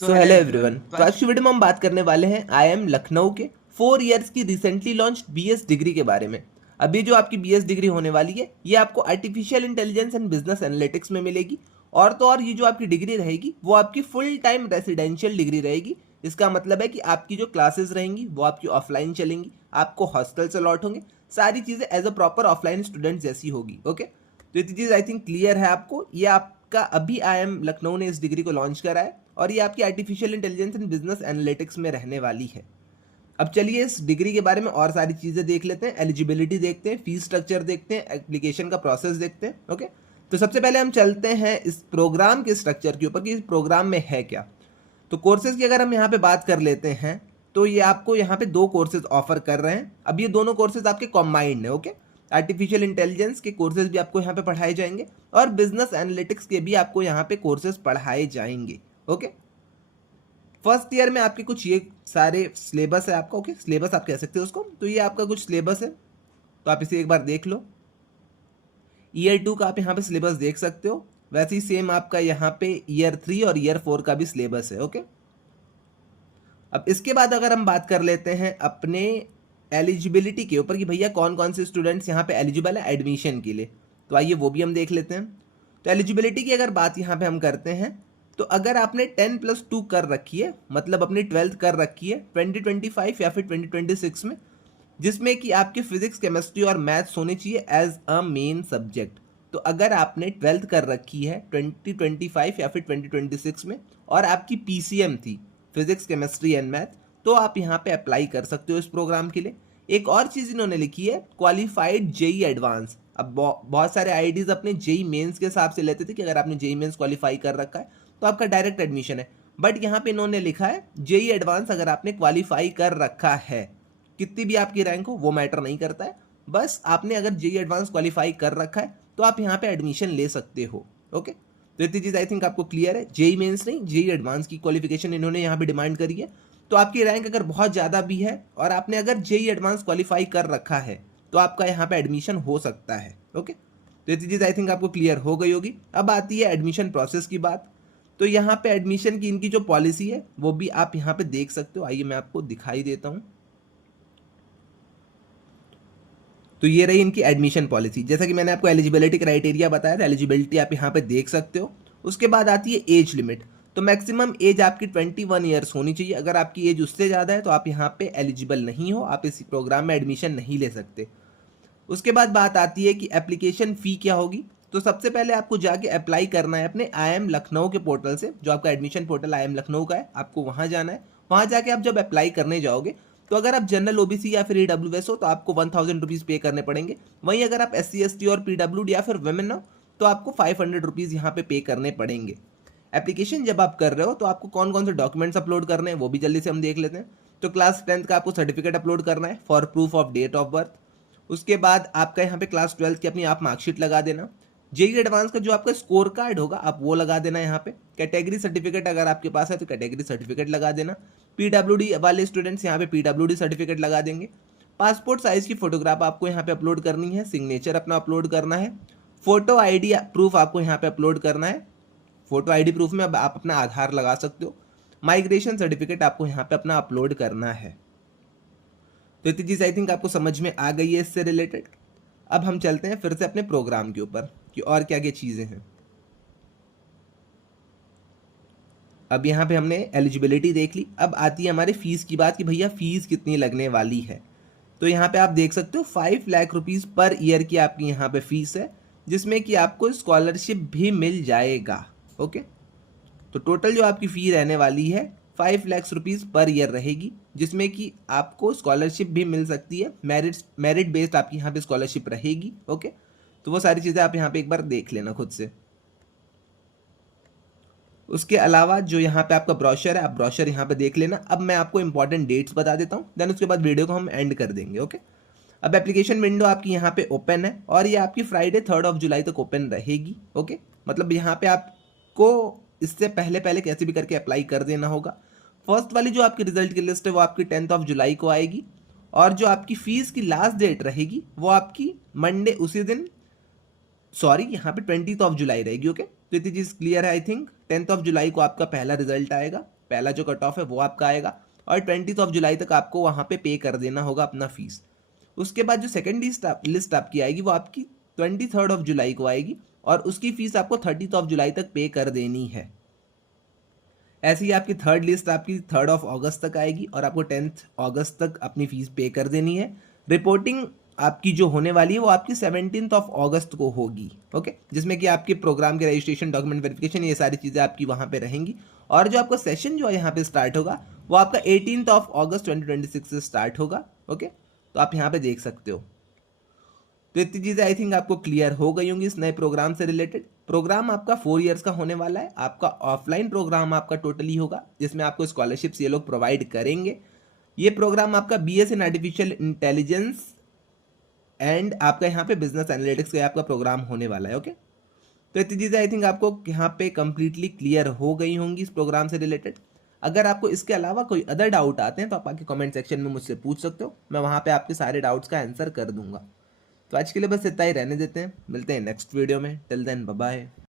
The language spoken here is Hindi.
So hello everyone. तो आज की वीडियो में हम बात करने वाले हैं IIM लखनऊ के 4 इयर्स की रिसेंटली लॉन्च BS डिग्री के बारे में। अभी जो आपकी BS डिग्री होने वाली है ये आपको artificial intelligence and business analytics में मिलेगी। और तो और ये जो आपकी डिग्री रहेगी वो आपकी फुल टाइम रेसिडेंशियल डिग्री रहेगी। इसका मतलब है कि आपकी जो क्लासेस रहेंगी वो आपकी ऑफलाइन चलेंगी, आपको हॉस्टल से अलॉट होंगे, सारी चीज़ें as a proper offline student जैसी होगी। ओके, तो ये चीज़ आई थिंक क्लियर है आपको। ये आपका अभी IIM लखनऊ ने इस डिग्री को लॉन्च करा है और ये आपकी artificial intelligence and business analytics में रहने वाली है। अब चलिए इस डिग्री के बारे में और सारी चीज़ें देख लेते हैं। एलिजिबिलिटी देखते हैं, फीस स्ट्रक्चर देखते हैं, एप्लीकेशन का प्रोसेस देखते हैं। ओके, तो सबसे पहले हम चलते हैं इस प्रोग्राम के स्ट्रक्चर के ऊपर कि इस प्रोग्राम में है क्या। तो कोर्सेज की अगर हम यहाँ पे बात कर लेते हैं तो ये आपको यहाँ पे 2 कोर्सेज ऑफर कर रहे हैं। अब ये दोनों कोर्सेज आपके कॉम्बाइंड है। ओके, आर्टिफिशियल इंटेलिजेंस के कोर्सेज भी आपको यहाँ पे पढ़ाए जाएंगे और बिजनेस एनालिटिक्स के भी आपको यहाँ पे कोर्सेज पढ़ाए जाएंगे। ओके, फर्स्ट ईयर में आपके कुछ ये सारे सिलेबस है आपका। ओके, सिलेबस आप कह सकते हो उसको। तो ये आपका कुछ सिलेबस है, तो आप इसे एक बार देख लो। ईयर 2 का आप यहाँ पे सिलेबस देख सकते हो। वैसे ही सेम आपका यहाँ पे ईयर 3 और ईयर 4 का भी सिलेबस है। ओके, अब इसके बाद अगर हम बात कर लेते हैं अपने एलिजिबिलिटी के ऊपर कि भैया कौन कौन से स्टूडेंट्स यहाँ पे एलिजिबल है एडमिशन के लिए, तो आइए वो भी हम देख लेते हैं। तो एलिजिबिलिटी की अगर बात यहाँ पे हम करते हैं तो अगर आपने 10+2 कर रखी है, मतलब अपनी 12th कर रखी है 2025 या फिर 2026 में, जिसमें कि आपके फिजिक्स, केमिस्ट्री और मैथ्स होने चाहिए एज अ मेन सब्जेक्ट। तो अगर आपने 12th कर रखी है 2025 या फिर 2026 में और आपकी PCM थी, फिजिक्स, केमिस्ट्री एंड मैथ, तो आप यहाँ पे अप्लाई कर सकते हो इस प्रोग्राम के लिए। एक और चीज़ इन्होंने लिखी है क्वालिफाइड JEE एडवांस। अब बहुत सारे IITs अपने JEE मेंस के हिसाब से लेते थे कि अगर आपने JEE मेंस क्वालिफाई कर रखा है तो आपका डायरेक्ट एडमिशन है। बट यहाँ पे इन्होंने लिखा है JEE एडवांस अगर आपने क्वालिफाई कर रखा है, कितनी भी आपकी रैंक हो वो मैटर नहीं करता है, बस आपने अगर JEE एडवांस क्वालिफाई कर रखा है तो आप यहाँ पे एडमिशन ले सकते हो। ओके, तो इतनी चीज़ आई थिंक आपको क्लियर है। JEE मेंस नहीं, JEE एडवांस की क्वालिफिकेशन इन्होंने यहाँ पे डिमांड करी है। तो आपकी रैंक अगर बहुत ज़्यादा भी है और आपने अगर JEE एडवांस क्वालिफाई कर रखा है तो आपका यहाँ पे एडमिशन हो सकता है। ओके, तो इतनी चीज़ आई थिंक आपको क्लियर हो गई होगी। अब आती है एडमिशन प्रोसेस की बात। तो यहाँ पे एडमिशन की इनकी जो पॉलिसी है वो भी आप यहाँ पे देख सकते हो। आइए मैं आपको दिखाई देता हूँ। तो ये रही इनकी एडमिशन पॉलिसी। जैसा कि मैंने आपको एलिजिबिलिटी क्राइटेरिया बताया था, एलिजिबिलिटी आप यहाँ पे देख सकते हो। उसके बाद आती है एज लिमिट। तो मैक्सिमम एज आपकी 21 ईयर्स होनी चाहिए। अगर आपकी एज उससे ज़्यादा है तो आप यहाँ पे एलिजिबल नहीं हो, आप इस प्रोग्राम में एडमिशन नहीं ले सकते। उसके बाद बात आती है कि एप्लीकेशन फ़ी क्या होगी। तो सबसे पहले आपको जाके अप्लाई करना है अपने IIM लखनऊ के पोर्टल से, जो आपका एडमिशन पोर्टल IIM लखनऊ का है, आपको वहाँ जाना है। वहाँ जाके आप जब अप्लाई करने जाओगे तो अगर आप जनरल OBC या फिर EWS हो तो आपको 1000 रुपीज़ पे करने पड़ेंगे। वहीं अगर आप SC ST और PWD या फिर वुमेन हो तो आपको 500 रुपीज़ यहाँ पे करने पड़ेंगे। एप्लीकेशन जब आप कर रहे हो तो आपको कौन कौन से डॉक्यूमेंट्स अपलोड करने हैं वो भी जल्दी से हम देख लेते हैं। तो क्लास 10th का आपको सर्टिफिकेट अपलोड करना है for proof of date of birth. उसके बाद आपका यहाँ पे क्लास 12th की अपनी आप मार्कशीट लगा देना। JEE एडवांस का जो आपका स्कोर कार्ड होगा आप वो लगा देना यहाँ पे। कैटेगरी सर्टिफिकेट अगर आपके पास है तो कैटेगरी सर्टिफिकेट लगा देना। PWD वाले स्टूडेंट्स यहाँ पे PWD सर्टिफिकेट लगा देंगे। पासपोर्ट साइज की फोटोग्राफ आपको यहाँ पे अपलोड करनी है। सिग्नेचर अपना अपलोड करना है। फोटो ID प्रूफ आपको यहाँ पे अपलोड करना है। फोटो ID प्रूफ में अब आप अपना आधार लगा सकते हो। माइग्रेशन सर्टिफिकेट आपको यहाँ पे अपना अपलोड करना है। तो इतनी चीज़ आई थिंक आपको समझ में आ गई है इससे रिलेटेड। अब हम चलते हैं फिर से अपने प्रोग्राम के ऊपर कि और क्या क्या चीज़ें हैं। अब यहाँ पे हमने एलिजिबिलिटी देख ली। अब आती है हमारी फीस की बात कि भैया फीस कितनी लगने वाली है। तो यहाँ पे आप देख सकते हो 5 लाख रुपीज़ पर ईयर की आपकी यहाँ पे फीस है, जिसमें कि आपको स्कॉलरशिप भी मिल जाएगा। ओके, तो टोटल जो आपकी फ़ी रहने वाली है 5 लाख रुपीज़ पर ईयर रहेगी, जिसमें कि आपको स्कॉलरशिप भी मिल सकती है। मेरिट बेस्ड आपकी यहाँ पे स्कॉलरशिप रहेगी। ओके, तो वो सारी चीज़ें आप यहाँ पे एक बार देख लेना खुद से। उसके अलावा जो यहाँ पे आपका ब्रोशर है, आप ब्रोशर यहाँ पे देख लेना। अब मैं आपको इंपॉर्टेंट डेट्स बता देता हूँ, देन उसके बाद वीडियो को हम एंड कर देंगे। ओके, अब एप्लीकेशन विंडो आपकी यहाँ पे ओपन है और ये आपकी फ्राइडे 3 जुलाई तक ओपन रहेगी। ओके, मतलब यहाँ पे आपको इससे पहले पहले कैसे भी करके अप्लाई कर देना होगा। फर्स्ट वाली जो आपकी रिजल्ट की लिस्ट है वो आपकी 10 जुलाई को आएगी और जो आपकी फीस की लास्ट डेट रहेगी वो आपकी मंडे उसी दिन, सॉरी यहाँ पे 20 जुलाई रहेगी। ओके, तो इतनी चीज़ क्लियर है। आई थिंक 10 जुलाई को आपका पहला रिजल्ट आएगा पहला जो कट ऑफ है वो आपका आएगा, और 20 जुलाई तक आपको वहाँ पे कर देना होगा अपना फीस। उसके बाद जो सेकेंड लिस्ट आपकी आएगी वो आपकी 23 जुलाई को आएगी, और उसकी फीस आपको 30 जुलाई तक पे कर देनी है। ऐसे ही आपकी थर्ड लिस्ट आपकी 3 अगस्त तक आएगी, और आपको 10 अगस्त तक अपनी फीस पे कर देनी है। रिपोर्टिंग आपकी जो होने वाली है वो आपकी 17 अगस्त को होगी, ओके, जिसमें कि आपके प्रोग्राम के रजिस्ट्रेशन, डॉक्यूमेंट वेरिफिकेशन, ये सारी चीज़ें आपकी वहाँ पे रहेंगी। और जो आपका सेशन जो है यहाँ पे स्टार्ट होगा वो आपका 18 अगस्त 2026 से स्टार्ट होगा, ओके। तो आप यहाँ पे देख सकते हो। तो इतनी चीज़ें आई थिंक आपको क्लियर हो गई होंगी इस नए प्रोग्राम से रिलेटेड। प्रोग्राम आपका 4 ईयर्स का होने वाला है। आपका ऑफलाइन प्रोग्राम आपका टोटली होगा, जिसमें आपको स्कॉलरशिप्स ये लोग प्रोवाइड करेंगे। ये प्रोग्राम आपका BS in artificial intelligence and आपका यहाँ पे बिजनेस एनालिटिक्स का आपका प्रोग्राम होने वाला है, ओके। तो इतनी चीज़ें आई थिंक आपको यहाँ पे कंप्लीटली क्लियर हो गई होंगी इस प्रोग्राम से रिलेटेड। अगर आपको इसके अलावा कोई अदर डाउट आते हैं तो आप आके कमेंट सेक्शन में मुझसे पूछ सकते हो, मैं वहाँ पे आपके सारे डाउट्स का आंसर कर दूंगा। तो आज के लिए बस इतना ही रहने देते हैं, मिलते हैं नेक्स्ट वीडियो में। Till then bye bye.